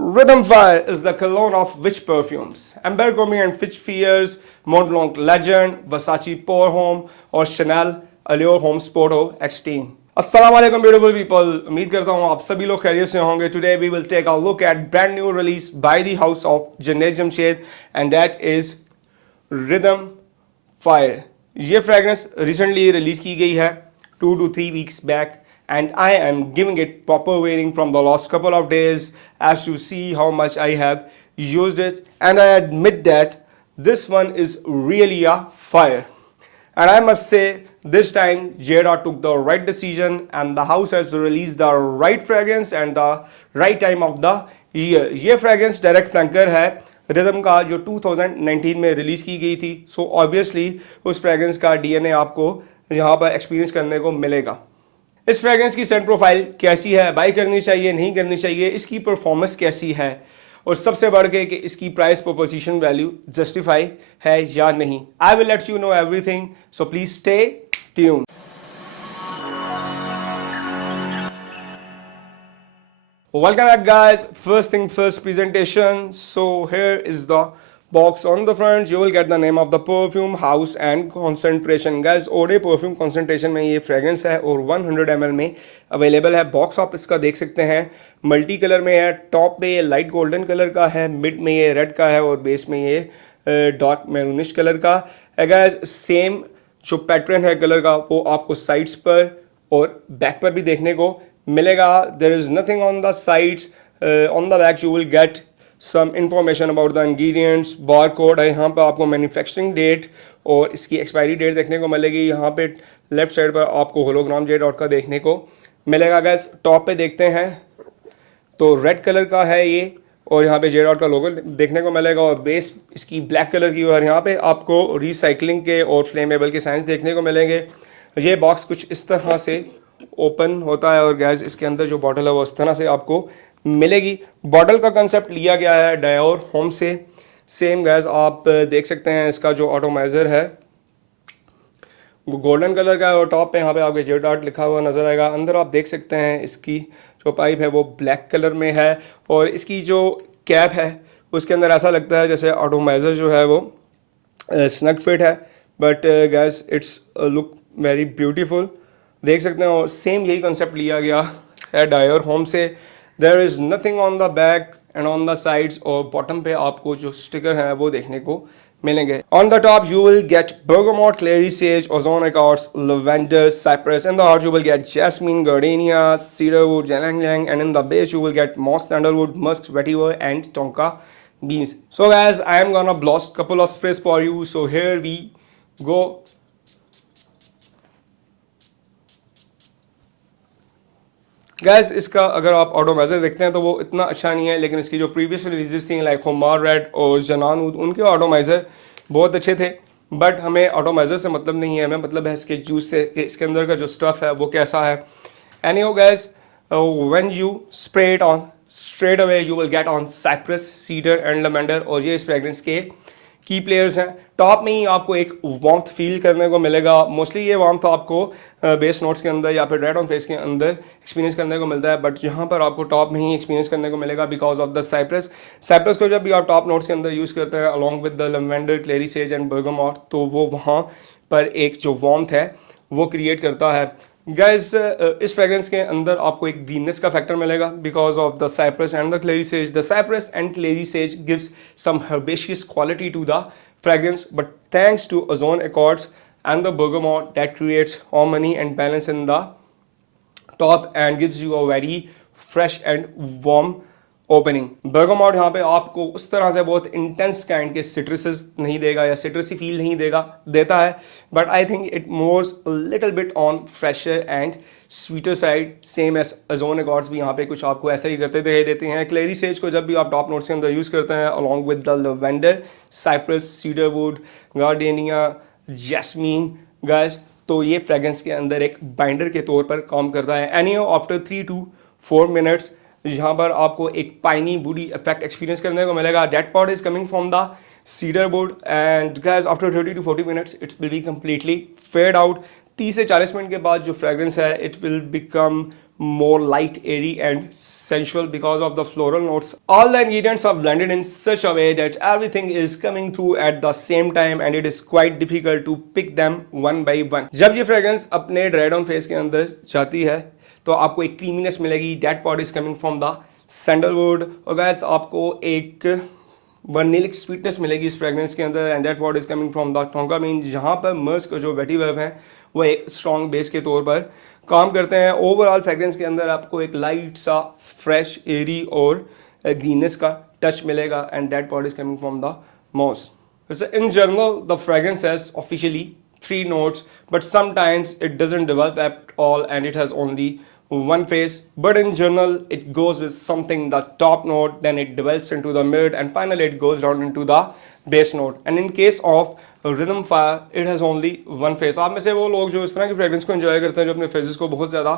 Rhythm Fire is the cologne of which perfumes? Abercrombie and Fitch Fears, Montblanc Legend, Versace Pour Homme और Chanel Allure Homme Sporto Extreme. अस्सलाम वालेकुम beautiful people, उम्मीद करता हूँ आप सभी लोग खैरियत से होंगे. Today we will take a look at brand new release by the house of Junaid Jamshed and that is Rhythm Fire. ये फ्रेगरेंस रिसेंटली रिलीज की गई है 2 to 3 weeks back and I am giving it proper wearing from the last couple of days as to see how much I have used it, and I admit that this one is really a fire. And I must say this time Jada took the right decision and the house has released the right fragrance and the right time of the year. ये fragrance direct flanker है rhythm का जो 2019 में release की गई थी. So obviously उस fragrance का डीएनए आपको यहाँ पर एक्सपीरियंस करने को मिलेगा. इस फ्रेगरेंस की सेंट प्रोफाइल कैसी है, बाई करनी चाहिए नहीं करनी चाहिए, इसकी परफॉर्मेंस कैसी है, और सबसे बढ़ के कि इसकी प्राइस प्रोपोजिशन वैल्यू जस्टिफाई है या नहीं. I will let you know everything, so please stay tune. Welcome back guys. First thing first, presentation. So here is the box. On the front you will get the name of the perfume, house and concentration. Guys, ODE perfume concentration में ये fragrance है और 100 ml में available है. Box आप इसका देख सकते हैं, मल्टी कलर में है. टॉप पे ये लाइट गोल्डन कलर का है, मिड में ये रेड का है और बेस में ये डार्क मैरूनिश कलर का है. गाइस, सेम जो पैटर्न है कलर का वो आपको साइड्स पर और बैक पर भी देखने को मिलेगा. There is nothing on the sides. On the back you will get some information about the ingredients. Bar code है यहाँ पर, आपको मैन्युफैक्चरिंग डेट और इसकी एक्सपायरी डेट देखने को मिलेगी. यहाँ पे लेफ्ट साइड पर आपको होलोग्राम जे डॉट का देखने को मिलेगा. गैस, टॉप पे देखते हैं तो रेड कलर का है ये और यहाँ पे जे डॉट का लोगो देखने को मिलेगा और बेस इसकी ब्लैक कलर की और यहाँ पे आपको रिसाइकलिंग के और फ्लेमेबल के साइंस देखने को मिलेंगे. ये बॉक्स कुछ इस तरह से ओपन होता है और गैस इसके अंदर जो बॉटल है वो इस तरह से आपको मिलेगी. बॉटल का कंसेप्ट लिया गया है डायोर होम से. सेम गैस आप देख सकते हैं, इसका जो ऑटोमाइजर है वो गोल्डन कलर का है और टॉप पे यहाँ पे आपके जेड आर्ट लिखा हुआ नज़र आएगा. अंदर आप देख सकते हैं इसकी जो पाइप है वो ब्लैक कलर में है और इसकी जो कैप है उसके अंदर ऐसा लगता है जैसे ऑटोमाइजर जो है वो स्नग फिट है, but gas it's look very beautiful. देख सकते हैं और सेम यही कंसेप्ट लिया गया है डायोर होम से. There is nothing on the back and on the sides और बॉटम पे आपको जो स्टिकर है वो देखने को मिलेंगे. On the top you will get bergamot, clary sage, ozone accords, lavender, cypress. In the heart you will get jasmine, gardenia, cedarwood, ylang ylang, and in the base you will get moss, sandalwood, musk, vetiver, and tonka beans. So guys, I am gonna blast couple of sprays for you. So here we go. Gas, इसका अगर आप atomiser देखते हैं तो वो इतना अच्छा नहीं है, लेकिन इसकी जो प्रीवियस रिलीजेस थी लाइक हुमार रेड और जनान उनके ऑटोमाइजर बहुत अच्छे थे. बट हमें ऑटोमाइजर से मतलब नहीं है, हमें मतलब है इसके जूस से कि इसके अंदर का जो स्टफ़ है वो कैसा है. Anyhow guys, when you spray it on straight away you will get on cypress, cedar and lavender और ये इस फ्रेगरेंस के की प्लेयर्स हैं. टॉप में ही आपको एक वार्मथ फील करने को मिलेगा. मोस्टली ये वार्मथ आपको बेस नोट्स के अंदर या फिर रेड ऑन फेस के अंदर एक्सपीरियंस करने को मिलता है, बट यहाँ पर आपको टॉप में ही एक्सपीरियंस करने को मिलेगा because of the cypress. Cypress को जब भी आप टॉप नोट्स के अंदर यूज़ करते हैं along with the lavender, clary sage and bergamot, तो वो वहाँ पर एक जो वार्मथ है वो क्रिएट करता है. गाइस, इस फ्रेगरेंस के अंदर आपको एक ग्रीननेस का फैक्टर मिलेगा because of the cypress and the clary sage. The cypress and clary sage gives some herbaceous quality to the fragrance, but thanks to ozone accords and the bergamot that creates harmony and balance in the top and gives you a very fresh and warm opening. bergamot यहाँ पे आपको उस तरह से बहुत intense kind के citruses नहीं देगा या सिट्रसी फील नहीं देता है, but I think it moves little bit on fresher and sweeter side. Same as ozone accords भी यहाँ पे कुछ आपको ऐसा ही करते दिखाई देते हैं. क्लेरी सेज को जब भी आप टॉप नोट्स के अंदर यूज़ करते हैं along with the lavender, cypress, cedarwood, gardenia, jasmine guys, तो ये फ्रेगरेंस के अंदर एक बाइंडर के तौर पर काम करता है. एनीहो आफ्टर 3 to 4 minutes यहाँ पर आपको एक पाइनी वुडी इफेक्ट एक्सपीरियंस करने को मिलेगा. That part is coming from the cedar wood and guys after 30 to 40 minutes it will be completely fade out. 30 से 40 मिनट के बाद जो फ्रेगरेंस है it will become more light, airy and sensual because of the floral notes. All the ingredients are blended in such a way that everything is coming through at the same time and it is quite difficult to pick them one by one. जब ये fragrance अपने dry down phase के अंदर जाती है तो आपको एक creaminess मिलेगी. That part is coming from the sandalwood. और guys आपको एक वनीलिक स्वीटनेस मिलेगी इस फ्रेगरेंस के अंदर and that what is coming from the tonka mean, जहाँ पर मस्क जो वेटिवर्ब हैं वो एक स्ट्रॉन्ग बेस के तौर पर काम करते हैं. ओवरऑल फ्रेगरेंस के अंदर आपको एक लाइट सा फ्रेश एरी और ग्रीननेस का टच मिलेगा and that what is coming from the moss. In general the fragrance has officially 3 notes, but sometimes it doesn't develop at all and it has only one phase, but in general it goes with something the top note, then it develops into the mid and finally it goes down into the bass note. And in case of rhythm fire it has only one phase. आप में से वो लोग जो इस तरह की fragrance को एंजॉय करते हैं जो अपने फेजेस को बहुत ज़्यादा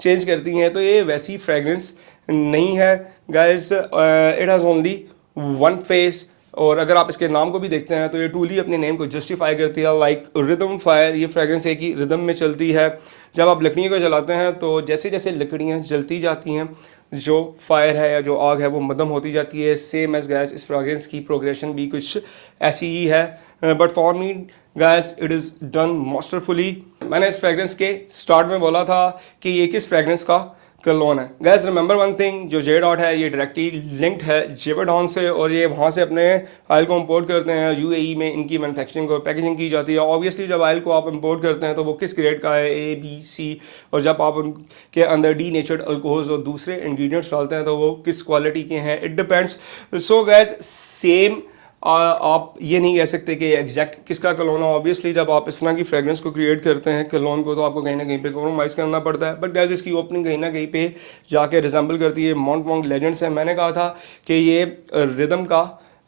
चेंज करती हैं, तो ये वैसी फ्रेगरेंस नहीं है guys. It has only one face. और अगर आप इसके नाम को भी देखते हैं तो ये टूली अपने नेम को जस्टिफाई करती है. लाइक रिदम फायर, ये फ्रेगरेंस एक ही रिदम में चलती है. जब आप लकड़ियों को जलाते हैं तो जैसे जैसे लकड़ियाँ जलती जाती हैं जो फायर है या जो आग है वो मदम होती जाती है. सेम एज गैस इस फ्रेगरेंस की प्रोग्रेशन भी कुछ ऐसी ही है. But for me guys it is done masterfully. मैंने इस फ्रेगरेंस के स्टार्ट में बोला था कि ये किस फ्रेगरेंस का कलोन है. गैस रिमेंबर वन थिंग, जो जे डॉट है ये डायरेक्टली लिंक्ड है जेबाडॉन से और ये वहाँ से अपने ऑयल को इंपोर्ट करते हैं. यूएई में इनकी मैन्युफैक्चरिंग और पैकेजिंग की जाती है. ऑब्वियसली जब ऑयल को आप इंपोर्ट करते हैं तो वो किस ग्रेड का है, ए बी सी, और जब आप उनके अंदर डी नेचर्ड अल्कोहल्स और दूसरे इंग्रेडिएंट्स डालते हैं तो वो किस क्वालिटी के हैं. It depends. So gas same आप ये नहीं कह सकते कि एग्जैक्ट किसका कलोन है. ऑब्वियसली जब आप इस तरह की फ्रेगरेंस को क्रिएट करते हैं कलोन को तो आपको कहीं ना कहीं पे कॉम्प्रोमाइज़ करना पड़ता है. बट गैस इसकी ओपनिंग कहीं ना कहीं पे जाके रिजेंबल करती है मॉन्टब्लांक लेजेंड्स है. मैंने कहा था कि ये रिदम का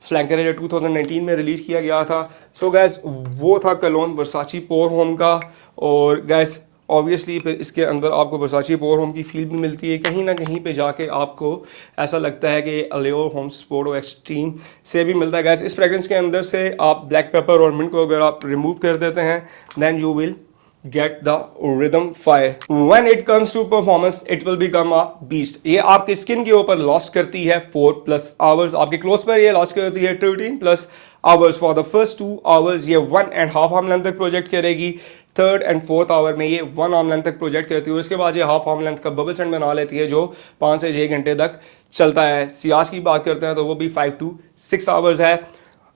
फ्लैंकर है जो 2019 में रिलीज़ किया गया था. सो गैस वो था कलोन वर्साची पोर होम का. और गैस ऑब्वियसली फिर इसके अंदर आपको वर्साची पोर होम की फील भी मिलती है. कहीं ना कहीं पे जाके आपको ऐसा लगता है कि अलियो होम स्पोर्टो एक्सट्रीम से भी मिलता है. गैस इस फ्रेगरेंस के अंदर से आप ब्लैक पेपर और मिंट को अगर आप रिमूव कर देते हैं then you will get the rhythm fire. When it comes to performance it will become a beast. ये आपकी स्किन के ऊपर लॉस्ट करती है 4+ hours. आपके क्लोज पर ये लॉस्ट करती है 13+ hours. For the first 2 hours ये 1.5 arm length तक प्रोजेक्ट करेगी. थर्ड एंड फोर्थ आवर में ये 1 arm length तक प्रोजेक्ट करती है और इसके बाद ये हाफ arm length का बबल सेंट बना लेती है जो 5 से 6 घंटे तक चलता है. सियाज की बात करते हैं तो वो भी 5 to 6 hours है.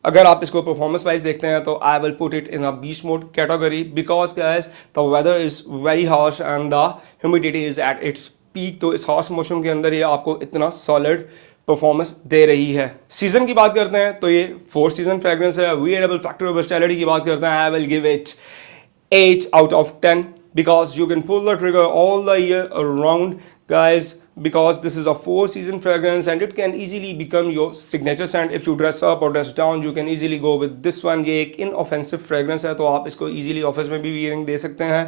अगर आप इसको परफॉर्मेंस वाइज देखते हैं तो I will put it in a beast mode category because guys the weather is very harsh and the humidity is at its peak. तो इस हार्श मौसम के अंदर ये आपको इतना सॉलिड परफॉर्मेंस दे रही है. सीजन की बात करते हैं तो ये 4 सीजन फ्रेगरेंस है. वियरेबल फैक्टर ऑफ वर्सैटिलिटी की बात करते हैं I will give it 8 out of 10 because you can pull the trigger all the year around guys, because this is a 4 season fragrance and it can easily become your signature scent. If you dress up or dress down you can easily go with this one. ये एक inoffensive fragrance है तो आप इसको easily office में भी wearing दे सकते हैं.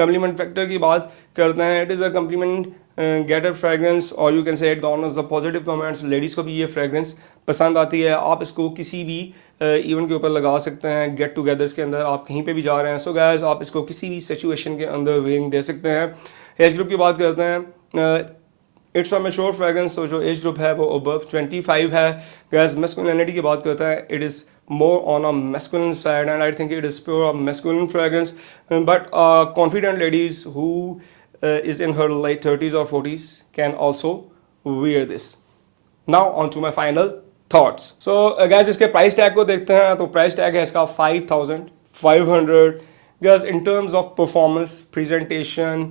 compliment factor की बात करते हैं, it is a compliment getter fragrance or you can say it garners the positive comments. Ladies को भी ये fragrance पसंद आती है. आप इसको किसी भी इवेंट के ऊपर लगा सकते हैं, गेट टुगेदर्स के अंदर आप कहीं पे भी जा रहे हैं. सो गाइस आप इसको किसी भी सिचुएशन के अंदर वेयरिंग दे सकते हैं. एज ग्रुप की बात करते हैं, इट्स अ मैच्योर फ्रेगरेंस. तो जो एज ग्रुप है वो अबव 25 है. गाइस मैस्कुलिनिटी की बात करते हैं, it is more on a masculine side and I think it is pure a masculine fragrance, but confident ladies who is in her late 30s or 40s can also wear this. Now on to my final thoughts. So guys इसके price tag को देखते हैं तो price tag है इसका 5500. guys in terms of performance, presentation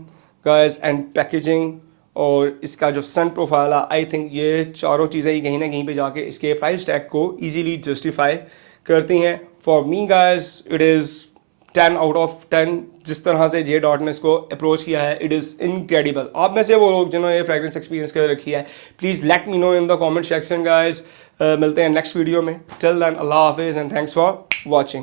guys and packaging और इसका जो सेंट प्रोफाइल है आई थिंक ये चारों चीज़ें ही कहीं ना कहीं पे जाके इसके प्राइस टैग को इजीली जस्टिफाई करती हैं. For me guys it is 10 out of 10. जिस तरह से जे डॉट ने इसको अप्रोच किया है इट इज़ इनक्रेडिबल. आप में से वो लोग जिन्होंने ये फ्रेगरेंस एक्सपीरियंस कर रखी है please let me know in the comment section guys. मिलते हैं नेक्स्ट वीडियो में. टिल देन अल्लाह हाफिज़ एंड थैंक्स फॉर वॉचिंग.